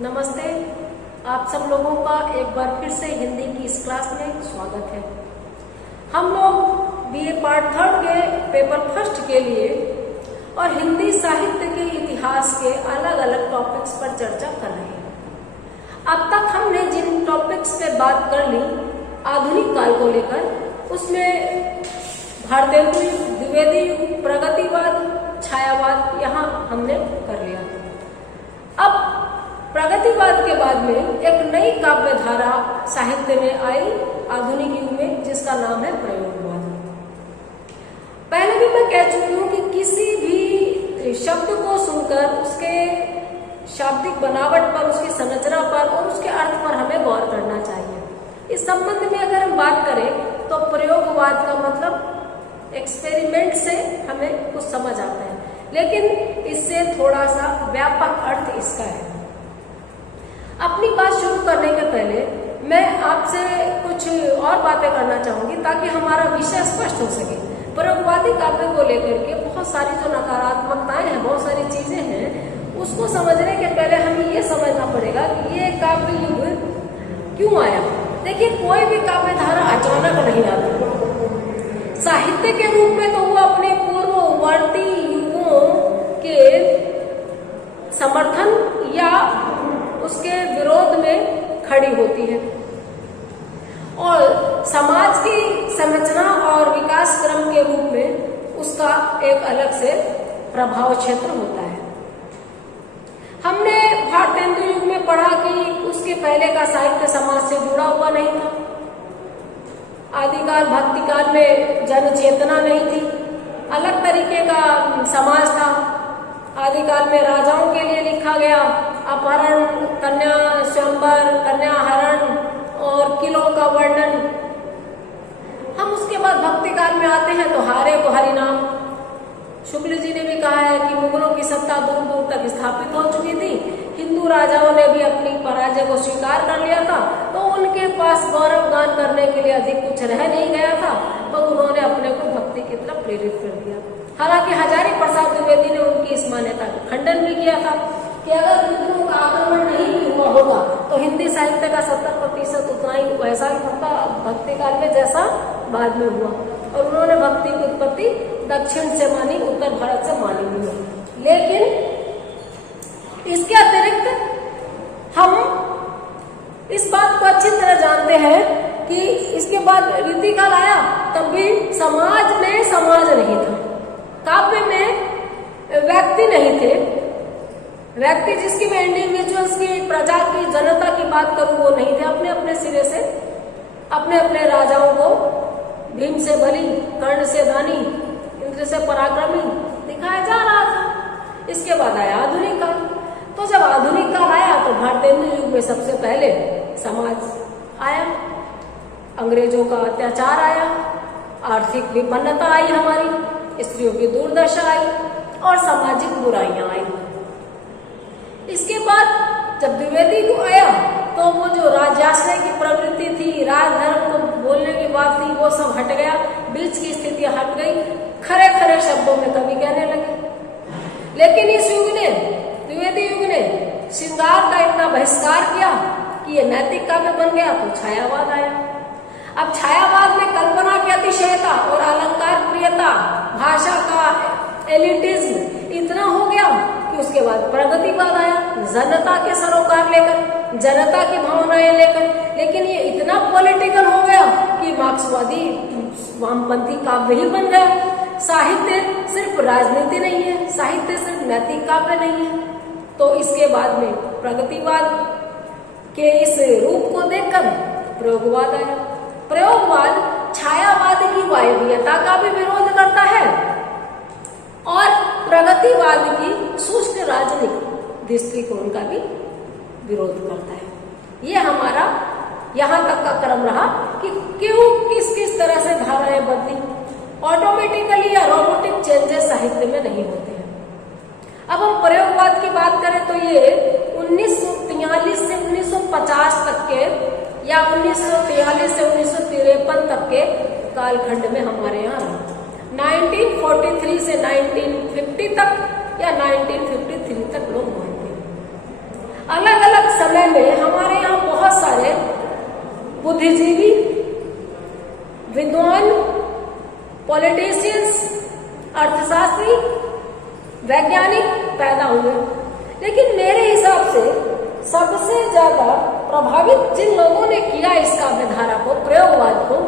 नमस्ते। आप सब लोगों का एक बार फिर से हिंदी की इस क्लास में स्वागत है। हम लोग बीए पार्ट 3 के पेपर फर्स्ट के लिए और हिंदी साहित्य के इतिहास के अलग अलग टॉपिक्स पर चर्चा कर रहे हैं। अब तक हमने जिन टॉपिक्स पे बात कर ली आधुनिक काल को लेकर, उसमें भारतेंदु युग, द्विवेदी युग, प्रगतिवाद, छायावाद यहाँ हमने कर लिया। अब प्रगतिवाद के बाद में एक नई काव्य धारा साहित्य में आई आधुनिक युग में, जिसका नाम है प्रयोगवाद। पहले भी मैं कह चुकी हूँ कि किसी भी शब्द को सुनकर उसके शाब्दिक बनावट पर, उसकी संरचना पर और उसके अर्थ पर हमें गौर करना चाहिए। इस संबंध में अगर हम बात करें तो प्रयोगवाद का मतलब एक्सपेरिमेंट से हमें कुछ समझ आता है, लेकिन इससे थोड़ा सा व्यापक अर्थ इसका है। अपनी बात शुरू करने के पहले मैं आपसे कुछ और बातें करना चाहूंगी ताकि हमारा विषय स्पष्ट हो सके। प्रयोगवादी काव्य को लेकर के बहुत सारी जो नकारात्मकताएं हैं, बहुत सारी चीजें हैं, उसको समझने के पहले हमें ये समझना पड़ेगा कि ये काव्य युग क्यों आया। देखिए, कोई भी काव्य धारा अचानक नहीं आती। साहित्य के रूप में तो वो अपने पूर्ववर्ती युगों के समर्थन या उसके विरोध में खड़ी होती है और समाज की संरचना और विकास क्रम के रूप में उसका एक अलग से प्रभाव क्षेत्र होता है। हमने भारतेंदु युग में पढ़ा कि उसके पहले का साहित्य समाज से जुड़ा हुआ नहीं था। आदिकाल भक्ति काल में जन चेतना नहीं थी, अलग तरीके का समाज था। आदिकाल में राजाओं के लिए लिखा गया अपहरण, कन्या स्वयंवर, कन्या हरण और किलों का वर्णन। हम उसके बाद भक्ति काल में आते हैं तो हारे को हरिनाम। शुक्ल जी ने भी कहा है कि मुगलों की सत्ता दूर दूर तक स्थापित हो चुकी थी, हिंदू राजाओं ने भी अपनी पराजय को स्वीकार कर लिया था, तो उनके पास गौरव गान करने के लिए अधिक कुछ रह नहीं गया था, तो उन्होंने अपने को भक्ति की तरफ प्रेरित कर दिया। हालांकि हजारी प्रसाद द्विवेदी ने उनकी इस मान्यता का खंडन भी किया था कि अगर विद्रोह का आक्रमण नहीं भी हुआ होगा तो हिंदी साहित्य का 70% उतना ही वैसा ही होता भक्ति काल में जैसा बाद में हुआ। और उन्होंने भक्ति की उत्पत्ति दक्षिण से मानी, उत्तर भारत से मानी हुई। लेकिन इसके अतिरिक्त हम इस बात को अच्छी तरह जानते हैं कि इसके बाद रीतिकाल आया, तब भी समाज में समाज नहीं था, काव्य में व्यक्ति नहीं थे। व्यक्ति जिसकी मैं इंडिविजुअल्स की, प्रजा की, जनता की बात करूं, वो नहीं थे। अपने अपने सिरे से अपने अपने राजाओं को भीम से बलि, कर्ण से दानी, इंद्र से पराक्रमी दिखाया जा रहा था। इसके बाद आया आधुनिक काल। तो जब आधुनिक काल आया तो भारतेंदु युग में सबसे पहले समाज आया, अंग्रेजों का अत्याचार आया, आर्थिक विपन्नता आई, हमारी स्त्रियों की दुर्दशा आई और सामाजिक बुराइयां आई। इसके बाद जब द्विवेदी को आया तो वो जो राजाश्रय की प्रवृत्ति थी, राजधर्म को बोलने की बात थी, वो सब हट गया, बीच की स्थितियां हट गई, खरे खरे शब्दों में कवि कहने लगे। लेकिन इस युग ने, द्विवेदी युग ने श्रृंगार का इतना बहिष्कार किया कि ये नैतिक काव्य बन गया, तो छायावाद आया। अब छायावाद में कल्पना की अतिशयता और अलंकार प्रियता, भाषा का एलिटिज्म इतना हो गया कि उसके बाद प्रगतिवाद आया, जनता के सरोकार लेकर, जनता की भावनाएं लेकर। लेकिन ये इतना पॉलिटिकल हो गया कि मार्क्सवादी वामपंथी काव्य ही बन गया। साहित्य सिर्फ राजनीति नहीं है, साहित्य सिर्फ नैतिक काव्य नहीं है। तो इसके बाद में प्रगतिवाद के इस रूप को देखकर प्रयोगवाद आया। प्रयोगवाद छायावाद की वायवीयता का भी विरोध करता है और प्रगतिवाद की शुष्क राजनीतिक दृष्टिकोण का भी विरोध करता है। ये हमारा यहाँ तक का क्रम रहा कि क्यों किस किस तरह से धाराएं बदली। ऑटोमेटिकली या रोबोटिक चेंजेस साहित्य में नहीं होते हैं। अब हम प्रयोगवाद की बात करें तो ये 1943 से 1950 तक के या 1943 से 1953 तक के कालखंड में हमारे यहाँ 1943 से 1950 तक या 1953 तक लोग मानते हैं। अलग अलग समय में हमारे यहाँ बहुत सारे बुद्धिजीवी, विद्वान, पॉलिटिशियंस, अर्थशास्त्री, वैज्ञानिक पैदा हुए। लेकिन मेरे हिसाब से सबसे ज्यादा प्रभावित जिन लोगों ने किया इस काव्यधारा को, प्रयोगवाद को,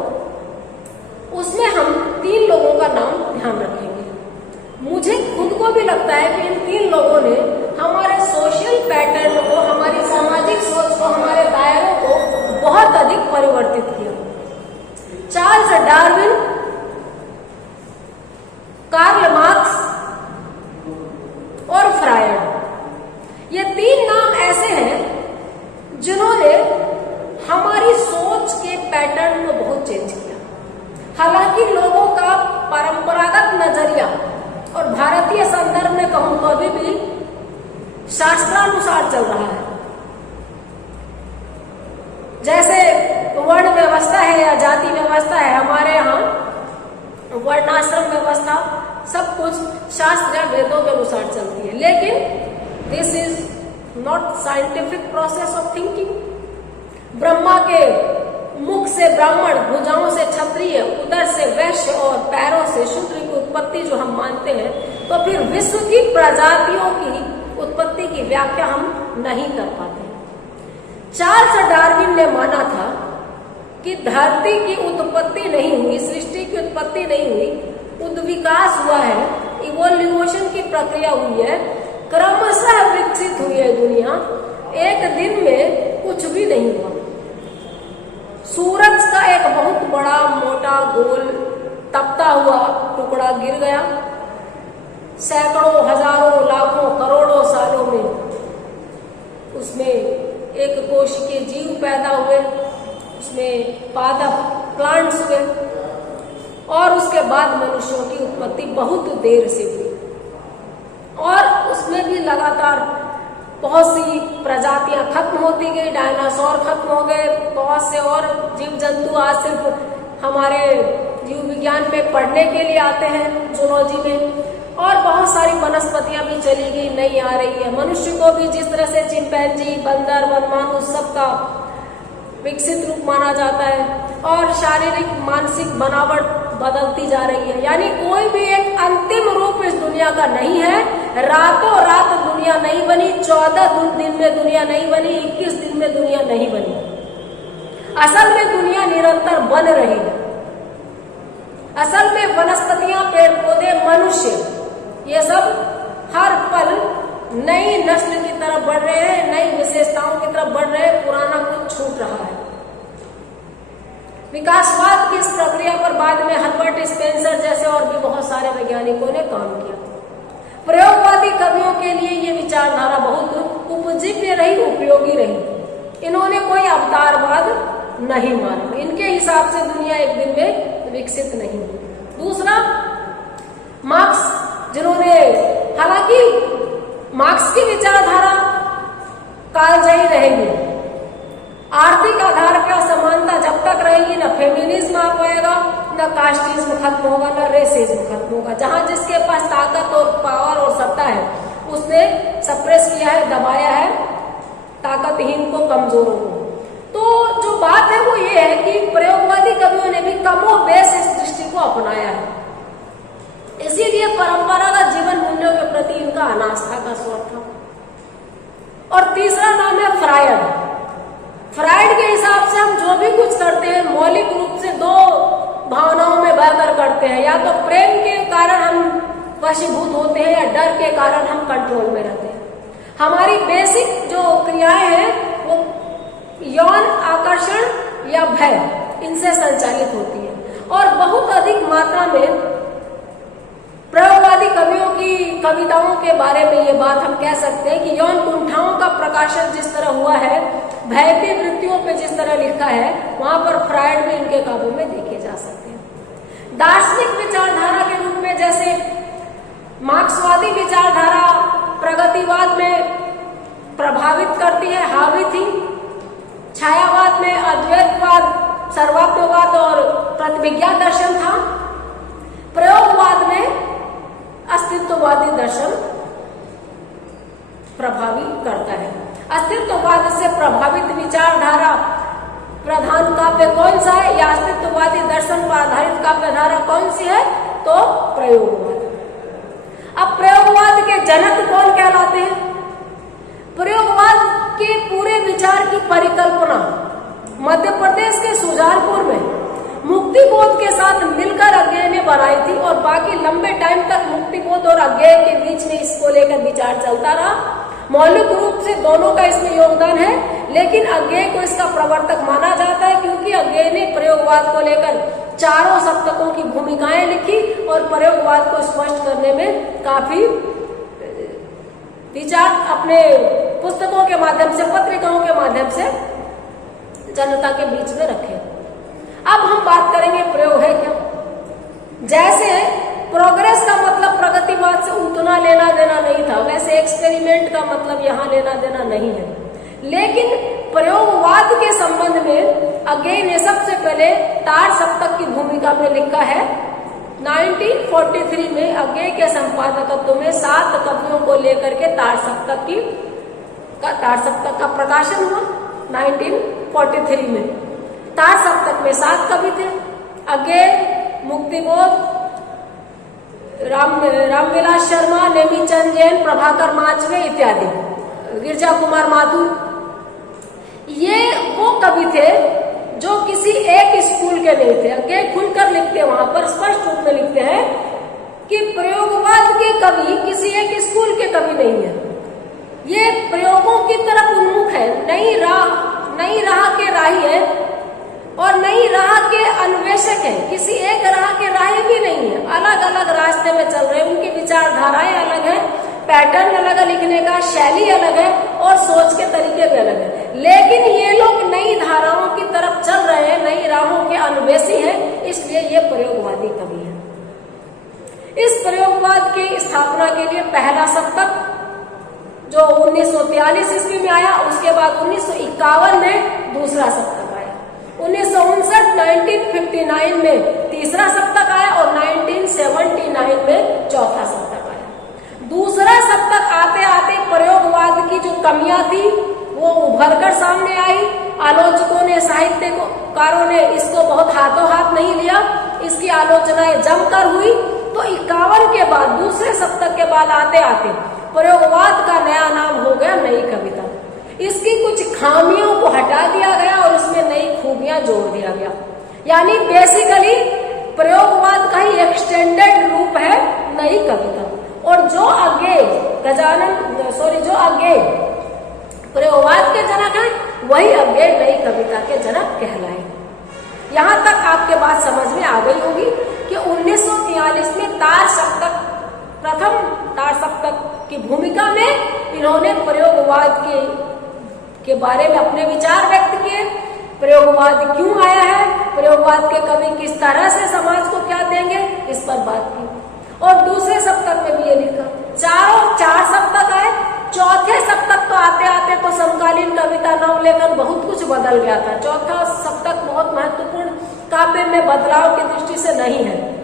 उसमें हम 3 लोगों का नाम ध्यान रखेंगे। मुझे खुद को भी लगता है कि इन 3 लोगों ने हमारे सोशल पैटर्न को, हमारी सामाजिक सोच को, हमारे दायरों को बहुत अधिक परिवर्तित किया। चार्ल्स डार्विन, कार्ल मार्क्स और फ्रायड, ये 3 नाम ऐसे हैं जिन्होंने हमारी सोच के पैटर्न को बहुत चेंज किया। हालांकि लोगों का परंपरागत नजरिया, और भारतीय संदर्भ में कहूं तो अभी भी शास्त्रानुसार चल रहा है। जैसे वर्ण व्यवस्था है या जाति व्यवस्था है, हमारे यहाँ वर्णाश्रम व्यवस्था सब कुछ शास्त्र या वेदों के अनुसार चलती है। लेकिन this is not scientific process of thinking. Brahma के मुख से ब्राह्मण, भुजाओं से क्षत्रिय, उदर से वैश्य और पैरों से शूद्र की उत्पत्ति जो हम मानते हैं, तो फिर विश्व की प्रजातियों की उत्पत्ति की व्याख्या हम नहीं कर पाते। चार्ल्स डार्विन ने माना था कि धरती की उत्पत्ति नहीं हुई, सृष्टि की उत्पत्ति नहीं हुई, उद्विकास हुआ है, इवोल्यूशन की प्रक्रिया हुई है, क्रमशः विकसित हुई है दुनिया, एक दिन में कुछ भी नहीं हुआ। सूरज का एक बहुत बड़ा मोटा गोल तपता हुआ टुकड़ा गिर गया, सैकड़ों, हजारों, लाखों, करोड़ों सालों में उसमें एक कोशिकीय जीव पैदा हुए, उसमें पादप प्लांट्स हुए, और उसके बाद मनुष्यों की उत्पत्ति बहुत देर से हुई। और उसमें भी लगातार बहुत सी प्रजातियां खत्म होती गई, डायनासोर खत्म हो गए, बहुत से और जीव जंतु आज सिर्फ हमारे जीव विज्ञान में पढ़ने के लिए आते हैं, जूलॉजी में, और बहुत सारी वनस्पतियां भी चली गई, नहीं आ रही है। मनुष्य को भी जिस तरह से चिंपैंजी, बंदर, वनमानुष सबका विकसित रूप माना जाता है, और शारीरिक मानसिक बनावट बदलती जा रही है। यानी कोई भी एक अंतिम रूप इस दुनिया का नहीं है। रातों रात दुनिया नहीं बनी, 14 दिन में दुनिया नहीं बनी, 21 दिन में दुनिया नहीं बनी। असल में दुनिया निरंतर बन रही है। असल में वनस्पतियां, पेड़ पौधे, मनुष्य, ये सब हर पल नई नस्ल की तरफ बढ़ रहे हैं, नई विशेषताओं की तरफ बढ़ रहे हैं, पुराना कुछ छूट रहा है। विकासवाद की इस प्रक्रिया पर बाद में हर्बर्ट स्पेंसर जैसे और भी बहुत सारे वैज्ञानिकों ने काम किया। प्रयोगवादी कवियों के लिए ये विचारधारा बहुत उपजीव्य रही, उपयोगी रही। इन्होंने कोई अवतारवाद नहीं माना। इनके हिसाब से दुनिया एक दिन में विकसित नहीं हुई। दूसरा, मार्क्स, जिन्होंने, हालांकि मार्क्स की विचारधारा कालजयी रहेगी। आर्थिक आधार पर असमानता जब तक रहेगी, न फेमिनिज्म आ पाएगा, न कास्टिज्म खत्म होगा, न रेसिज्म खत्म होगा। जहां जिसके पास ताकत और पावर और सत्ता है, उसने सप्रेस किया है, दबाया है ताकतहीन को, कमजोरों को। तो जो बात है वो ये है कि प्रयोगवादी कवियों ने भी कमोबेश इस दृष्टि को अपनाया है। इसीलिए परंपरागत जीवन मूल्यों के प्रति इनका अनास्था का स्वर था। और तीसरा नाम है फ्रायड। फ्रायड के हिसाब से हम जो भी कुछ करते हैं मौलिक रूप से 2 भावनाओं में बहकर करते हैं। या तो प्रेम के कारण हम वशीभूत होते हैं, या डर के कारण हम कंट्रोल में रहते हैं। हमारी बेसिक जो क्रियाएं हैं वो यौन आकर्षण या भय, इनसे संचालित होती है। और बहुत अधिक मात्रा में प्रयोगवादी कवियों की कविताओं के बारे में ये बात हम कह सकते हैं कि यौन कुंठाओं का प्रकाशन जिस तरह हुआ है, भय की वृत्तियों पे जिस तरह लिखा है, वहां पर फ्रायड भी इनके काव्यों में देखे जा सकते हैं। दार्शनिक विचारधारा के रूप में जैसे मार्क्सवादी विचारधारा प्रगतिवाद में प्रभावित करती है, हावी थी। छायावाद में अद्वैतवाद, सर्वात्मवाद और प्रतिविज्ञा दर्शन था। प्रयोगवाद में अस्तित्ववादी दर्शन प्रभावित करता है। अस्तित्ववाद से प्रभावित विचारधारा प्रधान काव्य कौन सा है, या अस्तित्ववादी दर्शन पर आधारित काव्य धारा कौन सी है, तो प्रयोगवाद। अब प्रयोगवाद के जनक कौन कहलाते हैं? प्रयोगवाद के पूरे विचार की परिकल्पना मध्य प्रदेश के सुजानपुर में मुक्तिबोध के साथ मिलकर अज्ञेय ने बनाई थी, और बाकी लंबे टाइम तक मुक्तिबोध और अज्ञेय के बीच में इसको लेकर विचार चलता रहा। मौलिक रूप से दोनों का इसमें योगदान है, लेकिन अज्ञेय को इसका प्रवर्तक माना जाता है, क्योंकि अज्ञेय ने प्रयोगवाद को लेकर चारों सप्तकों की भूमिकाएं लिखी और प्रयोगवाद को स्पष्ट करने में काफी विचार अपने पुस्तकों के माध्यम से, पत्रिकाओं के माध्यम से जनता के बीच में रखे। अब हम बात करेंगे प्रयोग है क्या। जैसे प्रोग्रेस का मतलब प्रगतिवाद से उतना लेना देना नहीं था, वैसे एक्सपेरिमेंट का मतलब यहाँ लेना देना नहीं है। लेकिन प्रयोगवाद के संबंध में अज्ञेय ने सबसे पहले तार सप्तक की भूमिका में लिखा है। 1943 में अज्ञेय के संपादकत्व में 7 कवियों को लेकर के तार सप्तक का प्रकाशन हुआ 1943 में। तार सप्तक में 7 कवि थे, अज्ञेय, मुक्तिबोध, रामविलास शर्मा, नेमीचंद जैन, प्रभाकर माचवे इत्यादि, गिरजा कुमार माथुर। ये वो कवि थे जो किसी एक स्कूल के नहीं थे। अज्ञेय खुलकर लिखते, वहां पर स्पष्ट रूप में लिखते हैं कि प्रयोगवाद के कवि किसी एक स्कूल के कवि नहीं है, ये प्रयोगों की तरफ उन्मुख है, नई राह के राही है और नई राह के अन्वेषक है, किसी एक राह के राही भी नहीं है, अलग अलग रास्ते में चल रहे हैं। उनकी विचारधाराएं अलग है, पैटर्न अलग है, लिखने का शैली अलग है और सोच के तरीके भी अलग है, लेकिन ये लोग नई धाराओं की तरफ चल रहे हैं, नई राहों के अन्वेषी हैं, इसलिए ये प्रयोगवादी कवि है। इस प्रयोगवाद की स्थापना के लिए पहला सप्तक जो 1943 ईस्वी में आया, उसके बाद 1951 में दूसरा सप्तक आया, 1959 में तीसरा सप्तक आया और 1979 में चौथा सप्तक आया। दूसरा सप्तक आते आते प्रयोगवाद की जो कमियां थी वो उभरकर सामने आई। आलोचकों ने, साहित्यकारों ने इसको बहुत हाथों हाथ नहीं लिया, इसकी आलोचनाएं जमकर हुई। तो 51 के बाद, दूसरे सप्तक के बाद आते आते प्रयोगवाद का नया नाम हो गया नई कविता। इसकी कुछ खामियों को हटा दिया गया और इसमें नई खूबियां जोड़ दिया गया। यानी बेसिकली प्रयोगवाद का ही एक्सटेंडेड रूप है नई कविता। और जो अज्ञेय प्रयोगवाद के जनक है, वही अज्ञेय नई कविता के जनक कहलाए। यहाँ तक आपके बात समझ में आ गई होगी कि 1943 में प्रथम तार सप्तक की भूमिका में इन्होंने प्रयोगवाद के बारे में अपने विचार व्यक्त किए। प्रयोगवाद क्यों आया है, प्रयोगवाद के कवि किस तरह से समाज को क्या देंगे, इस पर बात की। और दूसरे सप्तक में भी ये लिखा। 4 सप्तक आए। चौथे सप्तक तो आते आते तो समकालीन कविता नवलेखन बहुत कुछ बदल गया था। चौथा सप्तक बहुत महत्वपूर्ण काव्य में बदलाव की दृष्टि से नहीं है।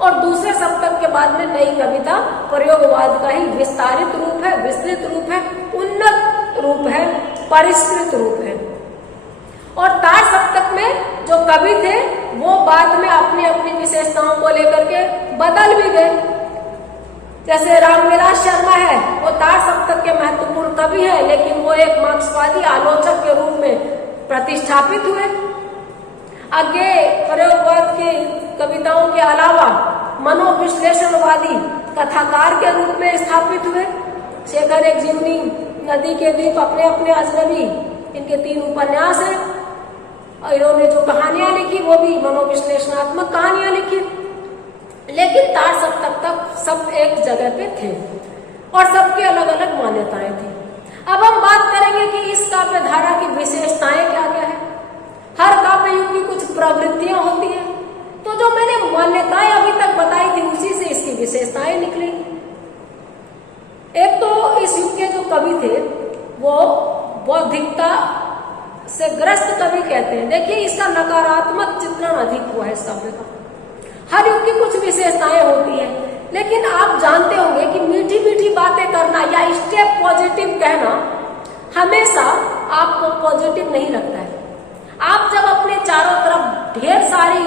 और दूसरे सप्तक के बाद में नई कविता प्रयोगवाद का ही विस्तारित रूप है, विस्तृत रूप है, उन्नत रूप है, परिष्कृत रूप है। और तार सप्तक में जो कवि थे वो बाद में अपनी अपनी विशेषताओं को लेकर के बदल भी गए। जैसे रामविलास शर्मा है, वो तार सप्तक के महत्वपूर्ण कवि है, लेकिन वो एक मार्क्सवादी आलोचक के रूप में प्रतिष्ठापित हुए। अज्ञेय प्रयोगवाद की कविताओं के अलावा मनोविश्लेषणवादी कथाकार के रूप में स्थापित हुए। शेखर एक जीवनी, नदी के द्वीप, अपने अपने अजनबी, इनके 3 उपन्यास हैं। और इन्होंने जो कहानियां लिखी वो भी मनोविश्लेषणात्मक कहानियां लिखी। लेकिन तार सप्तक तक सब एक जगह पे थे और सबकी अलग अलग मान्यताएं थी। अब हम बात करेंगे कि इस काव्य धारा की विशेषताएं क्या क्या है। हर काव्य युग की कुछ प्रवृत्तियां होती है, तो जो मैंने मान्यताएं अभी तक बताई थी उसी से इसकी विशेषताएं निकलेंगी। एक तो इस युग के जो कवि थे वो बौद्धिकता से ग्रस्त कवि कहते हैं। देखिए, इसका नकारात्मक चित्रण अधिक हुआ है इस काव्य का। हर युग की कुछ विशेषताएं होती हैं, लेकिन आप जानते होंगे कि मीठी मीठी बातें करना या स्टेप पॉजिटिव कहना हमेशा आपको पॉजिटिव नहीं रखता है। आप जब अपने चारों तरफ ढेर सारी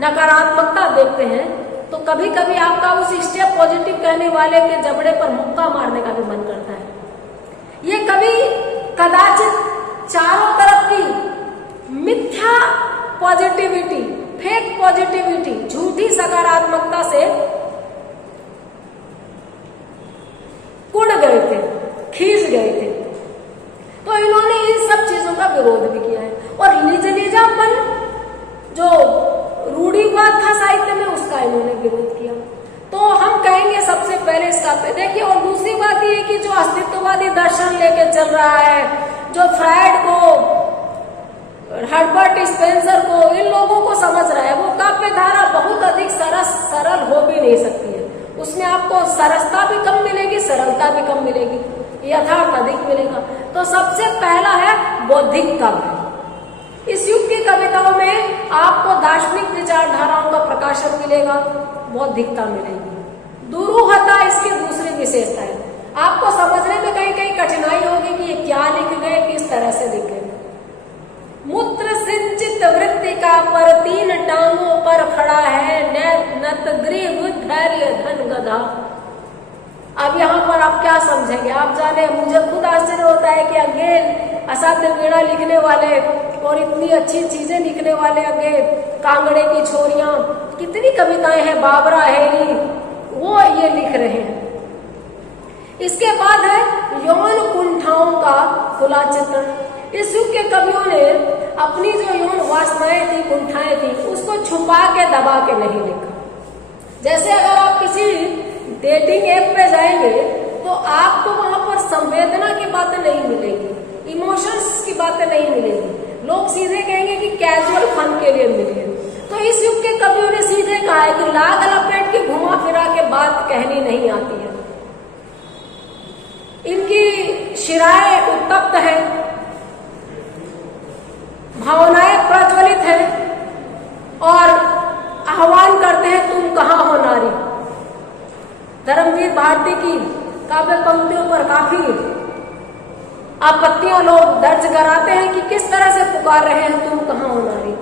नकारात्मकता देखते हैं तो कभी कभी आपका उस स्टेप पॉजिटिव कहने वाले के जबड़े पर मुक्का मारने का भी मन करता है। ये कभी कदाचित चारों तरफ की मिथ्या पॉजिटिविटी, फेक पॉजिटिविटी, झूठी सकारात्मकता से कुड़ गए थे, खींच गए थे। तो इन्होंने इन सब चीजों का विरोध भी किया है और निज निजापन जो रूढ़िवाद था साहित्य में उसका इन्होंने विरोध किया। तो हम कहेंगे सबसे पहले इसका पे देखिए। और दूसरी बात ये कि जो अस्तित्ववादी दर्शन लेके चल रहा है, जो फ्रायड को, हर्बर्ट स्पेंसर को, इन लोगों को समझ रहा है, वो काव्य धारा बहुत अधिक सरल हो भी नहीं सकती है। उसमें आपको सरसता भी कम मिलेगी, सरलता भी कम मिलेगी, यथार्थ अधिक मिलेगा। तो सबसे पहला है बौद्धिक काव्य। इस युग की कविताओं में आपको दार्शनिक विचारधाराओं का प्रकाशन मिलेगा, बौद्धिकता मिलेगी। दुरूहता इसकी दूसरी विशेषता है। आपको समझने में कहीं कहीं कठिनाई होगी कि ये क्या लिख गए, किस तरह से लिख गए। मूत्र सिंचित वृत्तिका पर 3 टांगों पर खड़ा है, नतग्रीव धैर्य धन गधा। अब यहाँ पर आप क्या समझेंगे, आप जाने। मुझे खुद आश्चर्य होता है कि अज्ञे असाध्य वीणा लिखने वाले और इतनी अच्छी चीजें लिखने वाले, अज्ञे कांगड़े की छोरियां, कितनी कविताएं हैं, बाबरा है, वो ये लिख रहे हैं। इसके बाद है यौन कुंठाओं का खुला चित्रण। इस युग के कवियों ने अपनी जो यौन वासनाएं थी, कुंठाएं थी, उसको छुपा के दबा के नहीं लिखा। जैसे अगर आप किसी डेटिंग ऐप पे जाएंगे तो आपको वहां पर संवेदना की बातें नहीं मिलेगी, इमोशंस की बातें नहीं मिलेगी। लोग सीधे कहेंगे कि कैजुअल फन के लिए मिले। तो इस युग के कवियों ने सीधे कहा है कि लाग लपेट के घुमा फिरा के बात कहनी नहीं आती है। इनकी शिराएं उत्तप्त है, भावनाएं प्रज्वलित है और आह्वान करते हैं, तुम कहाँ हो नारी। धर्मवीर भारती की काव्य पंक्तियों पर काफी आपत्तियां लोग दर्ज कराते हैं कि किस तरह से पुकार रहे हैं, तुम कहाँ हो नारी।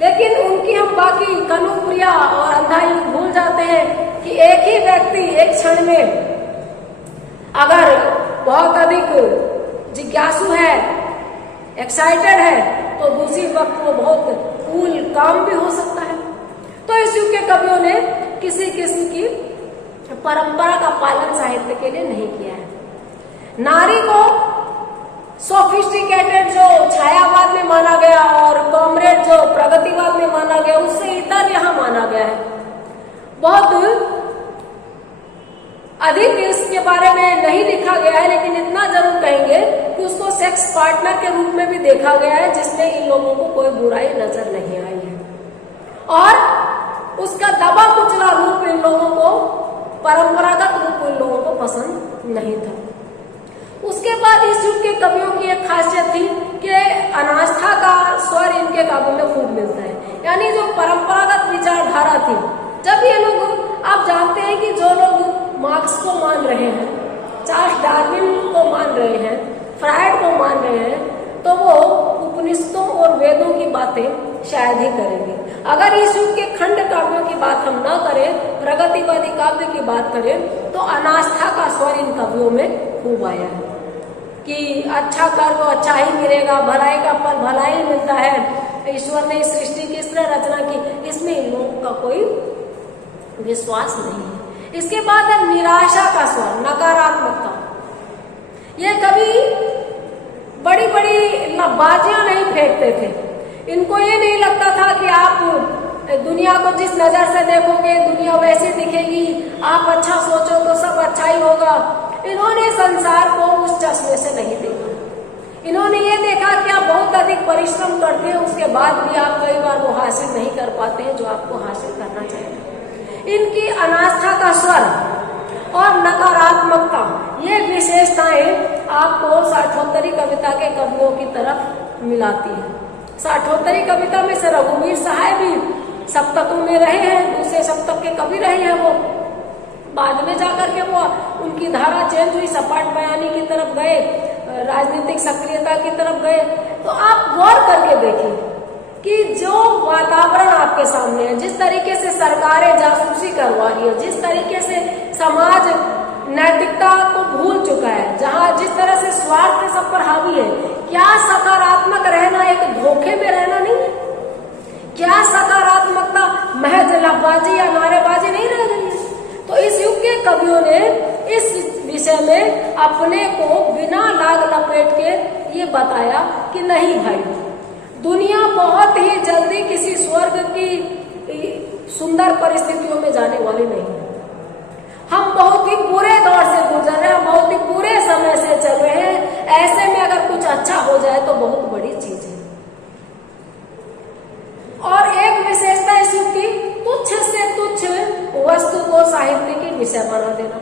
लेकिन उनकी हम बाकी कनुप्रिया और अंधाई भूल जाते हैं कि एक ही व्यक्ति एक क्षण में अगर बहुत अधिक जिज्ञासु है, एक्साइटेड है, तो दूसरी वक्त वो बहुत कूल काम भी हो सकता है। तो इस युग के कवियों ने किसी किस्म की परंपरा का पालन साहित्य के लिए नहीं किया है। नारी को सोफिस्टिकेटेड जो छायावाद में माना गया और कॉमरेड जो प्रगतिवाद में माना गया, उससे इतर यहाँ माना गया है। बहुत अधिक इसके बारे में नहीं लिखा गया है, लेकिन इतना जरूर कहेंगे कि उसको सेक्स पार्टनर के रूप में भी देखा गया है, जिसमें इन लोगों को कोई बुराई नजर नहीं आई है। और उसका दबा कुचला रूप इन लोगों को, परंपरागत रूप इन लोगों को पसंद नहीं था। उसके बाद इस युग के कवियों की एक खासियत थी कि अनास्था का स्वर इनके काव्यों में खूब मिलता है। यानी जो परंपरागत विचारधारा थी, जब ये लोग, आप जानते हैं कि जो लोग मार्क्स को मान रहे हैं, चार्ल्स डार्विन को मान रहे हैं, फ्रायड को मान रहे हैं, तो वो उपनिषदों और वेदों की बातें शायद ही करेंगे। अगर इस युग के खंड काव्यों की बात हम न करें, प्रगतिवादी काव्य की बात करें, तो अनास्था का स्वर इन कवियों में खूब आया है कि अच्छा कर तो अच्छा ही मिलेगा, भलाई का फल भलाई मिलता है, ईश्वर ने इस सृष्टि की इस तरह रचना की, इसमें इन लोगों का कोई विश्वास नहीं है। इसके बाद है निराशा का स्वर, नकारात्मकता। ये कभी बड़ी बड़ी बाजियां नहीं फेंकते थे। इनको ये नहीं लगता था कि आप दुनिया को जिस नजर से देखोगे दुनिया वैसी दिखेगी, आप अच्छा सोचो तो सब अच्छा ही होगा। इन्होंने संसार को उस चश्मे से नहीं देखा। इन्होंने ये देखा कि आप बहुत अधिक परिश्रम करते हैं, उसके बाद भी आप कई बार वो हासिल नहीं कर पाते हैं जो आपको हासिल करना चाहिए। इनकी अनास्था का स्वर और नकारात्मकता, ये विशेषताएं आपको साठोत्तरी कविता के कवियों की तरफ मिलाती है। साठोत्तरी कविता में से रघुवीर सहाय भी सप्तकों में रहे हैं, दूसरे सप्तक के कवि रहे हैं। वो बाद में जाकर के वो उनकी धारा चेंज हुई, सपाट बयानी की तरफ गए, राजनीतिक सक्रियता की तरफ गए। तो आप गौर करके देखिए कि जो वातावरण आपके सामने है, जिस तरीके से सरकारें जासूसी करवा रही है, जिस तरीके से समाज नैतिकता को भूल चुका है, जहां जिस तरह से स्वार्थ सब पर हावी है, क्या सकारात्मक रहना एक धोखे में रहना नहीं है? क्या सकारात्मकता महज लफबाजी या नारेबाजी नहीं रह गई है? तो इस युग के कवियों ने इस विषय में अपने को बिना लाग लपेट के ये बताया कि नहीं भाई, दुनिया बहुत ही जल्दी किसी स्वर्ग की सुंदर परिस्थितियों में जाने वाली नहीं है। हम बहुत ही बुरे दौर से गुजर रहे हैं, बहुत ही बुरे समय से चल रहे हैं। ऐसे में अगर कुछ अच्छा हो जाए तो बहुत बड़ी चीज है। और एक विशेषता इस युग की, तुच्छ से तुच्छ वस्तु को साहित्य की विषय बना देना।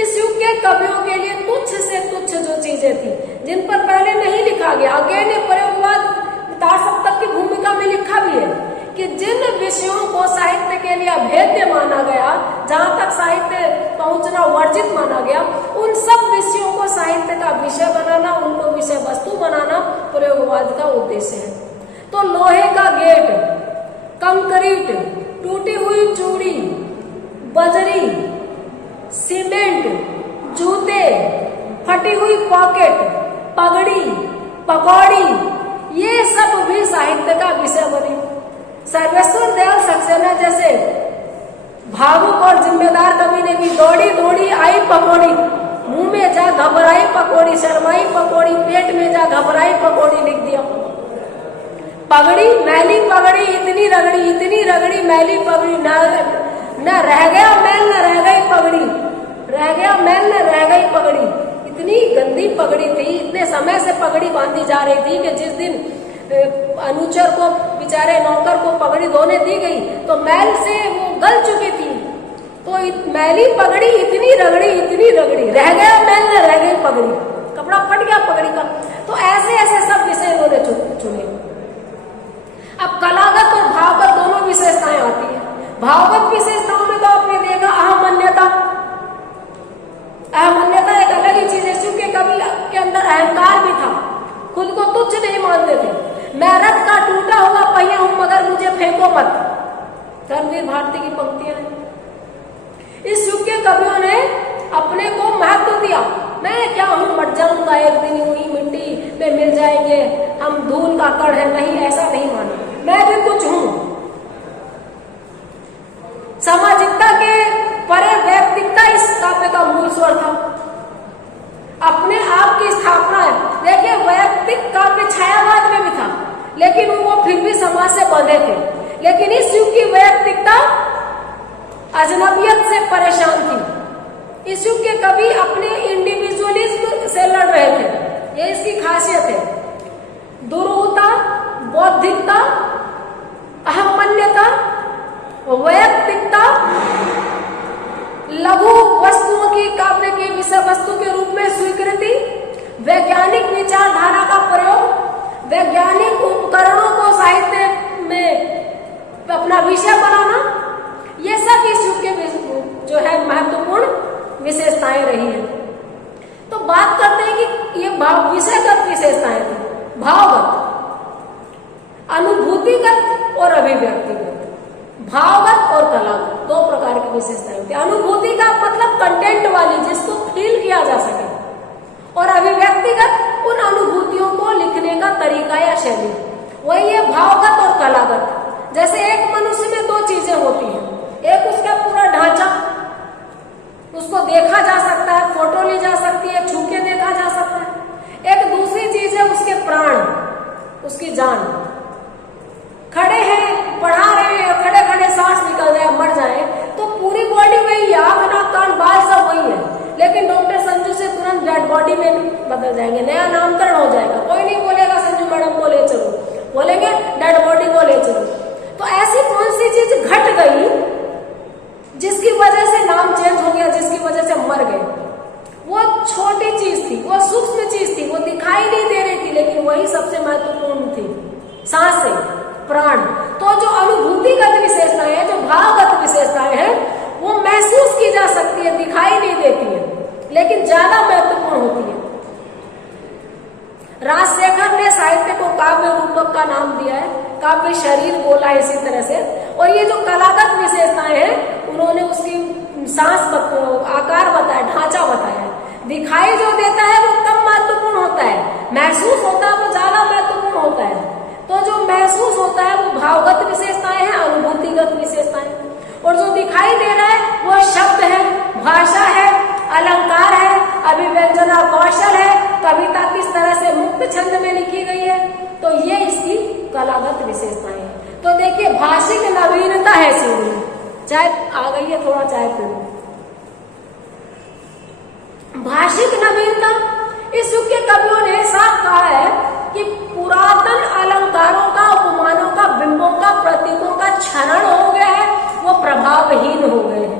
इस युग के कवियों के लिए तुच्छ से तुच्छ जो चीजें थी, जिन पर पहले नहीं लिखा गया, आगे ने प्रयोगवाद तारसप्तक की भूमिका में लिखा भी है कि जिन विषयों को साहित्य के लिए अभेद्य माना गया, जहां तक साहित्य पहुंचना वर्जित माना गया, उन सब विषयों को साहित्य का विषय बनाना, उनको विषय वस्तु बनाना प्रयोगवाद का उद्देश्य है। तो लोहे का गेट, कंक्रीट, टूटी हुई चूड़ी, बजरी, सीमेंट, जूते, फटी हुई पॉकेट, पगड़ी, पकौड़ी, ये सब भी साहित्य का विषय बने। सर्वेश्वर दयाल सक्सेना जैसे भावुक और जिम्मेदार कवि ने भी दौड़ी दौड़ी आई पकौड़ी, मुंह में जा घबराई पकौड़ी, शर्माई पकौड़ी, पेट में जा घबराई पकौड़ी लिख दिया। पगड़ी, मैली पगड़ी, इतनी रगड़ी मैली पगड़ी, न रह गया मैल न रह गई पगड़ी, रह गया मैल न रह गई पगड़ी। इतनी गंदी पगड़ी थी, इतने समय से पगड़ी बांधी जा रही थी कि जिस दिन अनुचर को, बेचारे नौकर को पगड़ी धोने दी गई तो मैल से वो गल चुकी थी। तो मैली पगड़ी, इतनी रगड़ी, रह गया मैल न रह गई पगड़ी, कपड़ा फट गया पगड़ी का। तो ऐसे ऐसे सब विषय इन्होंने चुने। अब कलागत और भावगत दोनों विशेषताएं आती है। भावगत विशेषताओं में तो आपने देखा अहमन्यता। अहमन्यता एक अलग ही चीज है। शिव के कवि के अंदर अहंकार भी था, खुद को तुच्छ नहीं मानते थे। मैं रथ का टूटा हुआ पहिया हूं मगर मुझे फेंको मत, कर्मवीर भारती की पंक्तियां हैं। इस युग के कवियों ने अपने को महत्व दिया। मैं क्या हूं, मर जाऊंगा एक दिन, यूं ही मिट्टी में मिल जाएंगे, हम धूल का कण है। नहीं, ऐसा नहीं माना, मैं भी कुछ हूं। सामाजिकता के परे वैयक्तिकता इस काव्य का मूल स्वर था। अपने आप की स्थापना है। देखिए, वैयक्तिक काव्य छायावाद में भी था, लेकिन वो फिर भी समाज से बंधे थे। लेकिन इस युग की वैयक्तिकता अजनबियत से परेशान थी। इस युग के कवि अपने इंडिविजुअलिज्म से लड़ रहे थे, ये इसकी खासियत है। दुरूहता, बौद्धिकता, अहमन्यता, वैयक्तिकता, लघु वस्तुओं की काव्य के विषय वस्तु के रूप में स्वीकृति, वैज्ञानिक विचारधारा का प्रयोग, वैज्ञानिक उपकरणों को साहित्य में अपना विषय बनाना, ये सब इस युग के जो है महत्वपूर्ण विशेषताएं रही है। तो बात करते हैं कि ये विषयगत विशेषताएं थी। भावगत, अनुभूतिगत और अभिव्यक्तिगत। भावगत और कलागत दो प्रकार की विशेषताएं थी। अनुभूति का मतलब कंटेंट वाली, जिसको फील किया जा सके, और अभिव्यक्तिगत उन अनुभूतियों को लिखने का तरीका या शैली। वही है भावगत और कलागत। जैसे एक मनुष्य में दो चीजें होती हैं, एक उसका पूरा ढांचा, उसको देखा जा सकता है, फोटो ली जा सकती है, छू के देखा जा सकता है। एक दूसरी चीज है उसके प्राण, उसकी जान। खड़े हैं, पढ़ा रहे हैं, खड़े खड़े सांस निकल जाए, मर जाए, तो पूरी बॉडी वही, आंख नाक कान बाल सब वही है, लेकिन डॉक्टर संजू से तुरंत डेड बॉडी में बदल जाएंगे, नया नामकरण हो जाएगा। कोई नहीं बोलेगा संजू मैडम को ले चलो, बोलेंगे डेड बॉडी को ले चलो। तो ऐसी कौन सी चीज घट गई जिसकी वजह से नाम चेंज हो गया, जिसकी वजह से मर गए? वो छोटी चीज थी, वो सूक्ष्म चीज थी, वो दिखाई नहीं दे रही थी, लेकिन वही सबसे महत्वपूर्ण थी, सांसें, प्राण। तो जो अनुभूतिगत विशेषताएं हैं, जो भावगत विशेषताएं हैं, वो महसूस की जा सकती है, दिखाई नहीं देती है, लेकिन ज्यादा महत्वपूर्ण होती है। राजशेखर ने साहित्य को काव्य रूपक का नाम दिया है, काव्य शरीर बोला है इसी तरह से। और ये जो कलागत विशेषताएं हैं उन्होंने उसकी सांस आकार बताया, ढांचा बताया। दिखाई जो देता है वो कम महत्वपूर्ण होता है, महसूस होता है वो ज्यादा महत्वपूर्ण होता है। तो जो महसूस होता है वो भावगत विशेषताएं हैं, अनुभूतिगत विशेषताएं। और जो दिखाई दे रहा है वो शब्द है, भाषा है, अलंकार है, अभिव्यंजना कौशल है, कविता किस तरह से मुक्त छंद में लिखी गई है। तो ये इसकी कलागत विशेषताएं हैं। तो देखिए भाषिक नवीनता है सीढ़ी। चाय आ गई है, थोड़ा चाय पी लो। भाषिक नवीनता, इस युग के कवियों ने साफ कहा है कि पुरातन अलंकारों का, उपमानों का, बिंबों का, प्रतीकों का क्षरण हो गया है, वो प्रभावहीन हो गए हैं,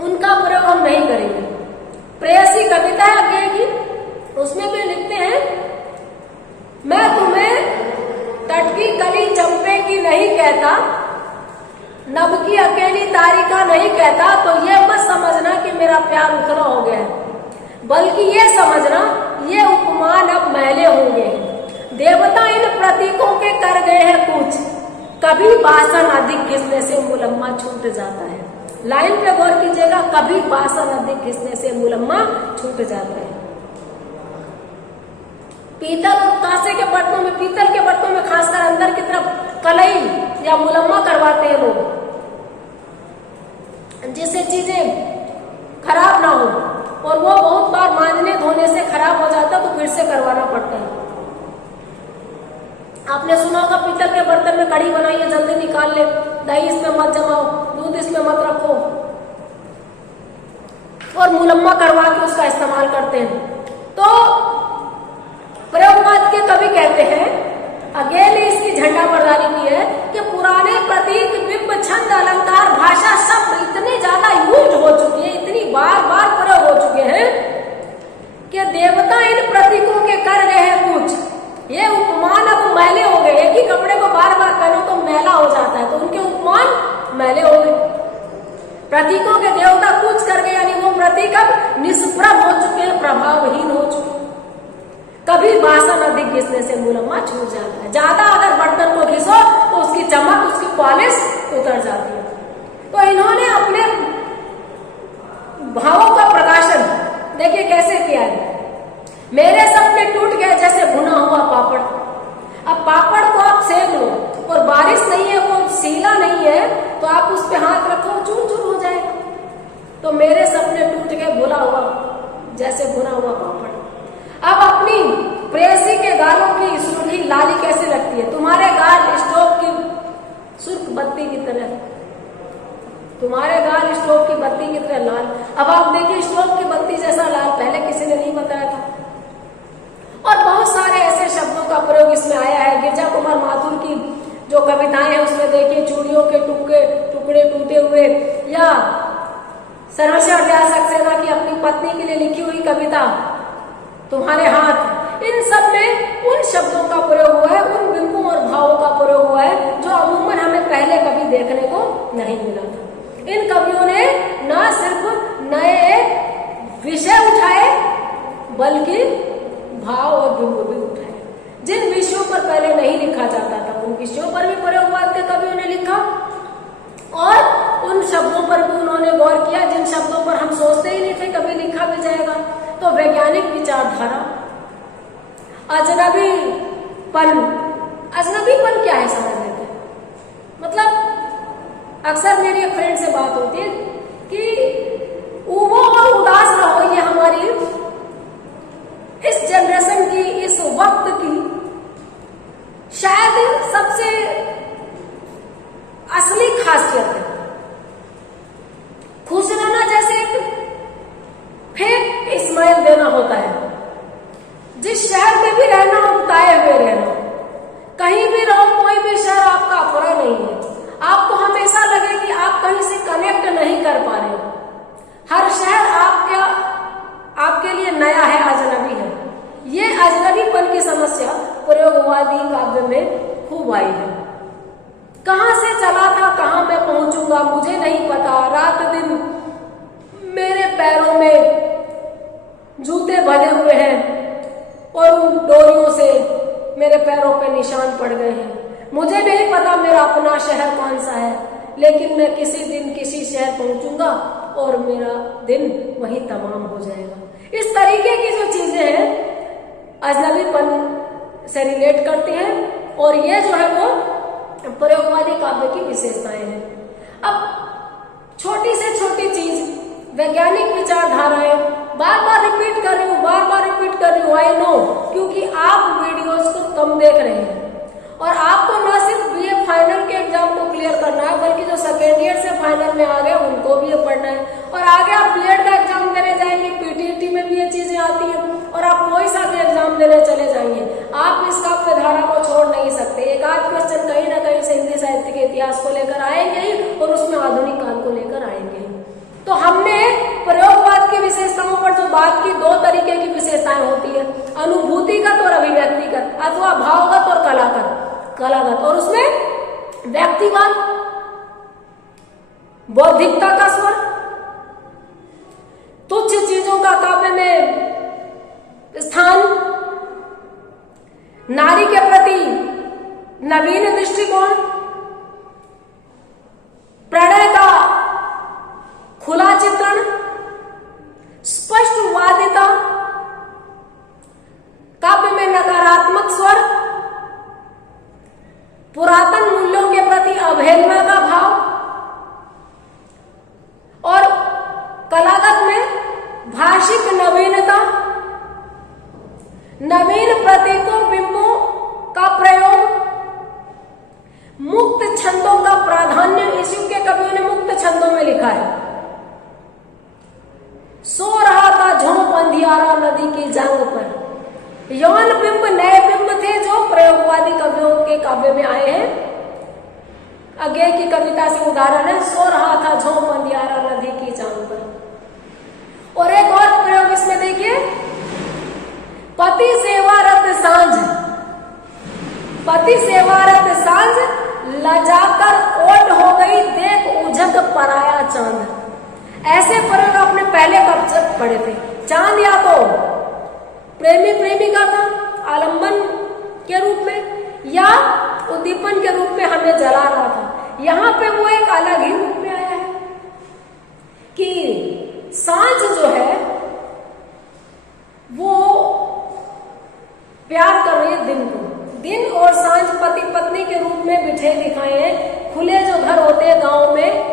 उनका प्रयोग हम नहीं करेंगे। प्रेयसी कविता है आगे की, उसमें भी लिखते हैं, मैं तुम्हें तट की कली चंपे की नहीं कहता, नभ की अकेली तारिका नहीं कहता, तो ये मत समझना कि मेरा प्यार उतना हो गया है, बल्कि ये समझना ये उपमान अब मैले होंगे। देवता इन प्रतीकों के कर गए हैं कुछ, कभी बासन अधिक घिसने से मुलम्मा छूट जाता है। लाइन पे गौर कीजिएगा, कभी बासन अधिक घिसने से मुलम्मा छूट जाता है। पीतल और कांसे के बर्तनों में, पीतल के बर्तनों में खासकर अंदर की तरफ कलई या मुलम्मा करवाते हैं लोग, जिससे चीजें खराब ना हो। और वो बहुत बार मांजने धोने से खराब हो जाता है, तो फिर से करवाना पड़ता है। आपने सुना होगा पीतल के बर्तन में कढ़ी बनाइए, जल्दी निकाल ले, दही इसमें मत जमाओ, दूध इसमें मत रखो, और मुलम्मा करवा के उसका इस्तेमाल करते हैं। तो प्रयोगवाद के कवि कहते हैं, अगेल ने इसकी झंडा बरदारी की है कि पुराने प्रतीक, बिंब, छंद, अलंकार, भाषा सब इतने ज्यादा यूज हो चुके हैं, इतनी बार बार प्रयोग हो चुके हैं कि देवता इन प्रतीकों के कर रहे हैं कुछ। ये उपमान अब मैले हो गए, एक ही कपड़े को बार बार पहनो तो मैला हो जाता है, तो उनके उपमान मैले हो गए। प्रतीकों के देवता कुछ कर गए, यानी वो प्रतीक अब निष्प्रभ हो चुके हैं, प्रभावहीन हो चुके हैं। कभी बासन अधिक घिसने से मुलम्मा छूट जाता है, ज्यादा अगर बर्तन को घिसो तो उसकी चमक, उसकी पॉलिश उतर जाती है। तो इन्होंने अपने भावों का प्रकाशन देखिए कैसे किया है। मेरे सपने टूट गए जैसे भुना हुआ पापड़। अब पापड़ को आप सेक लो और बारिश नहीं है, वो सीला नहीं है, तो आप उस पे हाथ रखो चूर चूर हो जाएगा। तो मेरे सपने टूट गए भुना हुआ, जैसे भुना हुआ पापड़। अब अपनी प्रेयसी के गालों की सुर्खी लाली कैसे लगती है? तुम्हारे गाल स्टोव की सुर्ख बत्ती की तरह, तुम्हारे गाल स्टोव की बत्ती की तरह लाल। अब आप देखिए स्टोव की बत्ती जैसा लाल पहले किसी ने नहीं बताया था। और बहुत सारे ऐसे शब्दों का प्रयोग इसमें आया है। गिरजा कुमार माथुर की जो कविताएं हैं उसमें देखिए चूड़ियों के टुकड़े टूटे हुए, या सर्वेश्वर दयाल सक्सेना की अपनी पत्नी के लिए लिखी हुई कविता तुम्हारे हाथ, इन सब में उन शब्दों का प्रयोग हुआ है, उन बिंबों और भावों का प्रयोग हुआ है जो अमूमन हमें पहले कभी देखने को नहीं मिला था। इन कवियों ने न सिर्फ नए विषय उठाए बल्कि भाव और बिंब भी उठाए, जिन विषयों पर पहले नहीं लिखा जाता था उन विषयों पर भी प्रयोगवाद के कवियों ने लिखा, और उन शब्दों पर भी उन्होंने गौर किया जिन शब्दों पर हम सोचते ही नहीं थे कभी लिखा भी जाएगा। तो वैज्ञानिक विचारधारा, अजनबीपन क्या है समझ लेते हैं। मतलब अक्सर मेरी एक फ्रेंड से बात होती है कि उबो और उदास रहो, ये हमारी इस जनरेशन की, इस वक्त की शायद सबसे असली खासियत है। खुश रहना जैसे एक फेक स्माइल देना होता है। जिस शहर में भी रहना उगताए हुए रहना, कहीं भी रहो, कोई भी शहर आपका अपना नहीं है। आपको हमेशा लगे कि आप कहीं से कनेक्ट नहीं कर पा रहे हो। हर शहर आपके लिए नया है, अजनबी है। ये अजनबीपन की समस्या प्रयोगवादी काव्य में खूब आई है। कहां से चला था, कहां मैं पहुंचूंगा मुझे नहीं पता, रात दिन मेरे पैरों में जूते भले हुए हैं और उन डोरियों से मेरे पैरों पे निशान पड़ गए हैं। मुझे नहीं पता मेरा अपना शहर कौन सा है, लेकिन मैं किसी दिन किसी शहर पहुंचूंगा और मेरा दिन वहीं तमाम हो जाएगा। इस तरीके की जो चीजें हैं अजनबीपन से रिलेट करती हैं और ये जो है वो प्रयोगवादी काव्य की विशेषताएं हैं। अब छोटी से छोटी चीज वैज्ञानिक विचारधाराएं बार बार रिपीट कर रही हूँ, आई नो, क्योंकि आप वीडियोस को कम देख रहे हैं और आपको न सिर्फ बीए फाइनल के एग्जाम को क्लियर करना है, बल्कि जो सेकेंड ईयर से फाइनल में आ गए उनको भी ये पढ़ना है और आगे आप बीएड का एग्जाम देने जाएंगे, पीटीईटी में भी ये चीजें आती हैं और आप कोई सा भी एग्जाम देने चले जाएंगे, आप इस काव्य धारा को छोड़ नहीं सकते। एक आध क्वेश्चन कहीं ना कहीं से हिंदी साहित्य के इतिहास को लेकर आएंगे ही और उसमें आधुनिक काल को लेकर आएंगे। तो हमने प्रयोगवाद की विशेषताओं पर जो बात की, दो तरीके की विशेषताएं होती है, अनुभूतिगत और अभिव्यक्तिगत अथवा भावगत और कलागत। और उसमें व्यक्तिवाद, बौद्धिकता का स्वर, तुच्छ चीजों का काव्य में स्थान, नारी के प्रति नवीन दृष्टिकोण, प्रणय का खुला चित्रण, स्पष्टवादिता, काव्य में नकारात्मक स्वर, पुरातन मूल्यों के प्रति अवहेलना का भाव और कलागत में भाषिक नवीनता, नवीन प्रतीकों बिंबों का प्रयोग, मुक्त छंदों का प्राधान्य। इस युग के कवियों ने मुक्त छंदों में लिखा है। सो रहा था झोंप अंधियारा नदी की जांग पर, यौन बिंब नए बिंब थे जो प्रयोगवादी कवियों के काव्य में आए हैं। अज्ञे की कविता से उदाहरण है, सो रहा था झोंप अंधियारा नदी की जांग पर। और एक और प्रयोग इसमें देखिए, पति सेवारत सांझ, पति सेवारत सांझ लजाकर ओट हो गई देख उझक पराया चांद। ऐसे प्रयोग आपने पहले कब तक पढ़े थे। चांद या तो प्रेमी प्रेमिका का आलंबन के रूप में या उद्दीपन के रूप में हमें जला रहा था, यहाँ पे वो एक अलग ही रूप में आया है कि सांझ जो है वो प्यार कर रही है दिन को। दिन और सांझ पति पत्नी के रूप में बिठे दिखाए हैं। खुले जो घर होते हैं गांव में,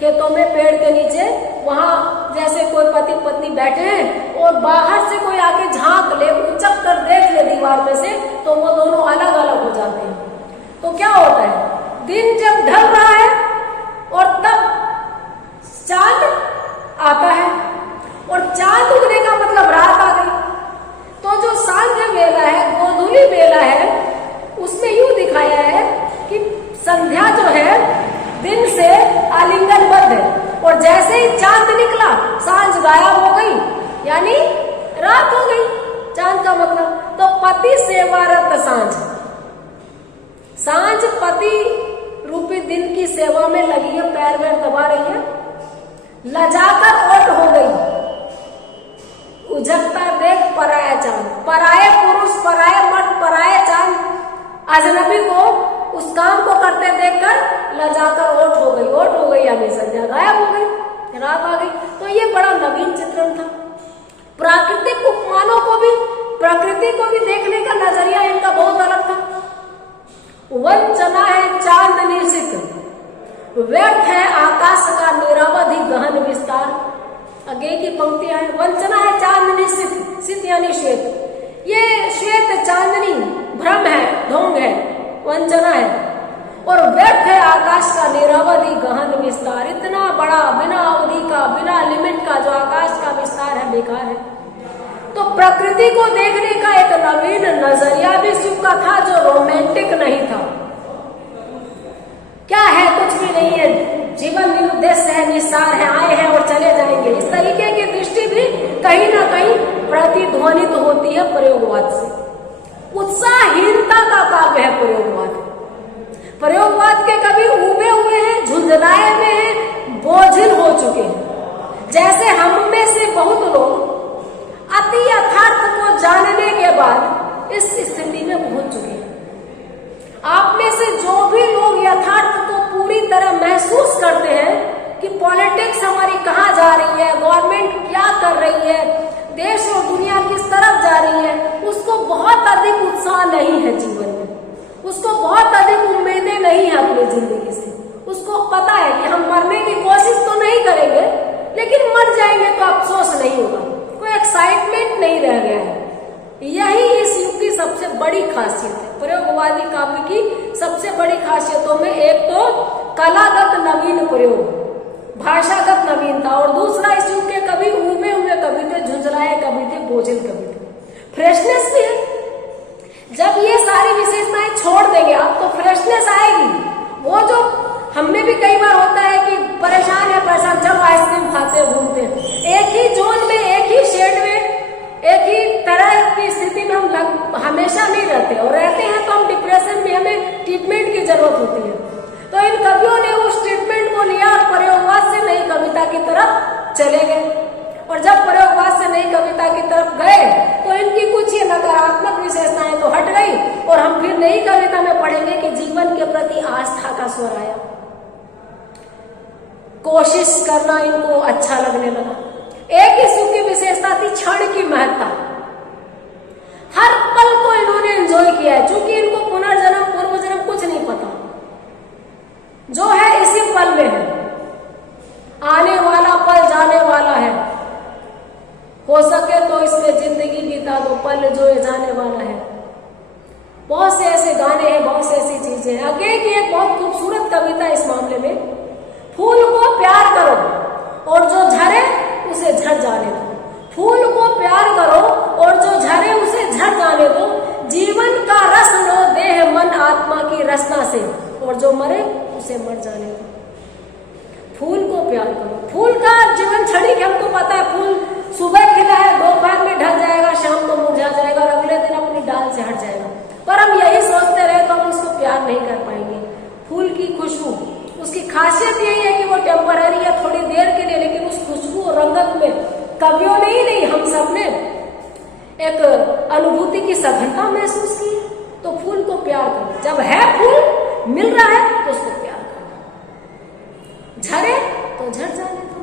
खेतों में पेड़ के नीचे, वहां जैसे कोई पति पत्नी बैठे हैं और बाहर से कोई आके झांक ले, उचक कर देख ले दीवार में से, तो वो दोनों अलग अलग हो जाते हैं। तो क्या होता है, दिन जब ढल रहा है और तब चांद आता है और चांद उगने का मतलब रात आ गई। तो जो सांझ बेला है, गोधूली बेला है, उसमें यूं दिखाया है कि संध्या जो है दिन से आलिंगनबद्ध है और जैसे ही चांद निकला सांझ गायब हो गई, यानी रात हो गई। चांद का मतलब तो पति सेवारत सांझ, सांझ पति रूपी दिन की सेवा में लगी है, पैर में दबा रही है, लजाकर ओट हो गई उझकता देख पराया चांद। पराये पुरुष, पराये मर्द, पराये चांद अजनबी को उस काम को करते देखकर लजाकर ओट हो गई। ओट हो गई यानी संध्या गायब हो गई, रात आ गई। तो ये बड़ा नवीन चित्रण था। प्राकृतिक उपमानों को भी, प्रकृति को भी देखने का नजरिया इनका बहुत अलग था। वंचना है चांदनी सित, व्यर्थ है आकाश का निरवधि गहन विस्तार। आगे की पंक्तियां हैं, वंचना है चांदनी सित, सित यानी श्वेत। ये श्वेत चांदनी भ्रम है, ढोंग है, वंचना है। और व्यर्थ है आकाश का निरवधि गहन विस्तार। इतना बड़ा बिना अवधि का, बिना लिमिट का जो आकाश का विस्तार है, बेकार है। तो प्रकृति को देखने का एक नवीन नजरिया भी शिव का था, जो रोमांटिक नहीं था। क्या है, कुछ भी नहीं है, जीवन निरुद्देश्य है, निस्सार है, आए हैं और चले जाएंगे, इस तरीके की दृष्टि भी कहीं ना कहीं प्रतिध्वनित होती है प्रयोगवाद से। उत्साहहीनता का काव्य है प्रयोगवाद। प्रयोगवाद के कवि उबे हुए हैं, झुंझलाए हुए हैं, बोझिल हो चुके हैं। जैसे हम में से बहुत लोग बाद इस स्थिति में पहुंच चुके हैं। आप में से जो भी लोग यथार्थ को पूरी तरह महसूस करते हैं कि पॉलिटिक्स हमारी कहाँ जा रही है, गवर्नमेंट क्या कर रही है, देश और दुनिया किस तरफ जा रही है, उसको बहुत अधिक उत्साह नहीं है जीवन में, उसको बहुत अधिक उम्मीदें नहीं है अपनी जिंदगी से। उसको पता है कि हम मरने की कोशिश तो नहीं करेंगे, लेकिन मर जाएंगे तो अफसोस नहीं होगा, कोई एक्साइटमेंट नहीं रह गया है। यही इस युग की सबसे बड़ी खासियत है। प्रयोगवादी काव्य की सबसे बड़ी खासियतों में एक तो कलागत नवीन प्रयोग, भाषागत नवीनता, और दूसरा इस युग के कवि उबे हुए कवि थे, झुंझलाए कवि थे, बोझिल कवि थे। फ्रेशनेस भी है। जब ये सारी विशेषताएं छोड़ देंगे आप तो फ्रेशनेस आएगी। वो जो हमें भी कई बार होता है कि परेशान जब आइसक्रीम खाते घूमते एक ही जोन में, एक ही शेड में, एक ही तरह की स्थिति में हम हमेशा नहीं रहते, और रहते हैं तो हम डिप्रेशन में, हमें ट्रीटमेंट की जरूरत होती है। तो इन कवियों ने उस ट्रीटमेंट को लिया और प्रयोगवाद से नई कविता की तरफ चले गए। और जब प्रयोगवाद से नई कविता की तरफ गए तो इनकी कुछ ये नकारात्मक विशेषताएं तो हट गई, और हम फिर नई कविता में पढ़ेंगे कि जीवन के प्रति आस्था का स्वर आया, कोशिश करना इनको अच्छा लगने लगा। एक ही सुख की विशेषता थी क्षण की महत्ता। हर पल को इन्होंने एंजॉय किया है, चूंकि इनको पुनर्जन्म पूर्व जन्म कुछ नहीं पता, जो है इसी पल में है। आने वाला पल जाने वाला है, हो सके तो इसमें जिंदगी बिता दो, पल जो है जाने वाला है। बहुत से ऐसे गाने हैं, बहुत से ऐसी चीजें हैं। आगे की एक बहुत खूबसूरत कविता इस मामले में, फूल को प्यार करो और जो झरे उसे झड़ जाने दो। फूल को प्यार करो और जो झरे उसे झड़ जाने दो। जीवन का रस लो देह मन आत्मा की रसना से, और जो मरे उसे मर जाने दो। फूल को प्यार करो। फूल का जीवन क्षणिक, हमको पता है, फूल सुबह खिला है, दोपहर में ढल जाएगा, शाम को मुरझा जाएगा और अगले दिन अपनी डाल से हट जाएगा। पर हम यही सोचते रहे तो हम उसको प्यार नहीं कर पाएंगे। फूल की खुशबू, उसकी खासियत यही है कि वो टेम्पररी है, थोड़ी देर के लिए, लेकिन उस खुशबू और रंगत में कवियों ने ही नहीं, हम सब ने एक अनुभूति की सघनता महसूस की। तो फूल को प्यार करो, जब है फूल मिल रहा है तो उसको प्यार करो। झरे तो झड़ जाने दो,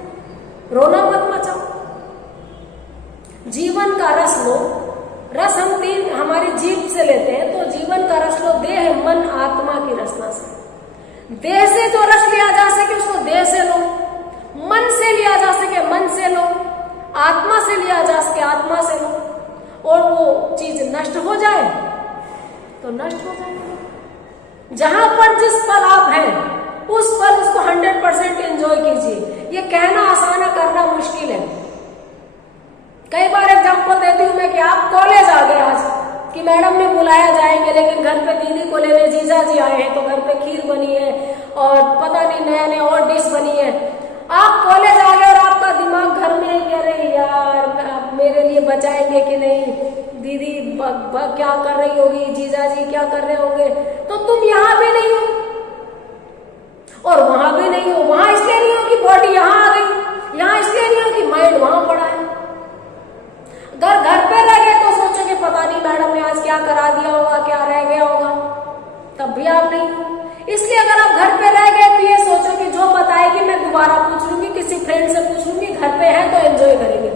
रोना मत मचाओ। जीवन का रस लो। रस हम तीन हमारी जीभ से लेते हैं, तो जीवन का रस लो देह मन आत्मा की रसना से। देह से जो रस लिया जा सके उसको देह से लो, मन से लिया जा सके मन से लो, आत्मा से लिया जा सके आत्मा से लो। और वो चीज नष्ट हो जाए तो नष्ट हो जाए। जहां पर जिस पल आप हैं उस पल उसको 100% एंजॉय कीजिए। ये कहना आसान है, करना मुश्किल है। कई बार एग्जाम्पल देती हूं मैं कि आप कॉलेज आ गए आज कि मैडम ने बुलाया जाएंगे, लेकिन घर पे दीदी को लेने जीजा जी आए हैं, तो घर पे खीर बनी है और पता नहीं नया नया और डिश बनी है। आप कॉलेज आ गए और आपका दिमाग घर में है कि अरे यार मेरे लिए बचाएंगे कि नहीं, दीदी क्या कर रही होगी, जीजा जी क्या कर रहे होंगे। तो तुम यहाँ भी नहीं हो और वहां भी नहीं हो। वहां इसलिए नहीं हो कि बॉडी यहाँ आ गई, यहाँ इसलिए नहीं हो कि माइंड वहां पड़ा है। अगर घर पे रह गए तो सोचोगे पता नहीं मैडम ने आज क्या करा दिया होगा, क्या रह गया होगा, तब भी आप नहीं। इसलिए अगर आप घर पे रह गए तो ये सोचो कि जो बताएगी मैं दोबारा पूछ लूंगी, किसी फ्रेंड से पूछ लूंगी, घर पे है तो एंजॉय करेंगे।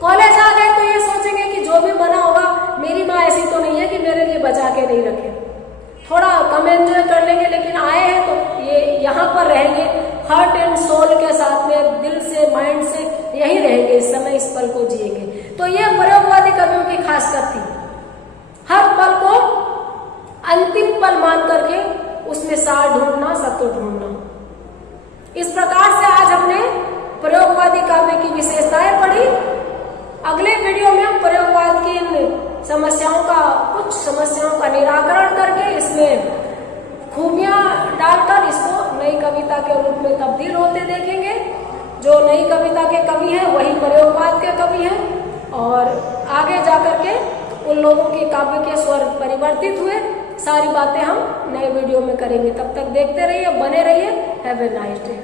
कॉलेज आ गए तो ये सोचेंगे कि जो भी बना होगा मेरी माँ ऐसी तो नहीं है कि मेरे लिए बचा के नहीं रखे, थोड़ा कम एंजॉय कर लेंगे, लेकिन आए हैं तो ये यहाँ पर रहेंगे हार्ट एंड सोल के साथ में, दिल से माइंड से यही रहेंगे, इस समय इस पल को जिएंगे। तो ये प्रयोगवादी कवियों की खासियत थी, हर पल को अंतिम पल मान करके उसमें सार ढूंढना, सत्य ढूंढना। इस प्रकार से आज हमने प्रयोगवादी काव्य की विशेषताएं पढ़ी। अगले वीडियो में हम प्रयोगवाद की इन समस्याओं का, कुछ समस्याओं का निराकरण करके इसमें खूबियां डालकर इसको नई कविता के रूप में तब्दील होते देखेंगे। जो नई कविता के कवि हैं वही प्रयोगवाद के कवि हैं, और आगे जाकर के उन लोगों के काव्य के स्वर परिवर्तित हुए। सारी बातें हम नए वीडियो में करेंगे। तब तक देखते रहिए, बने रहिए। Have a nice day.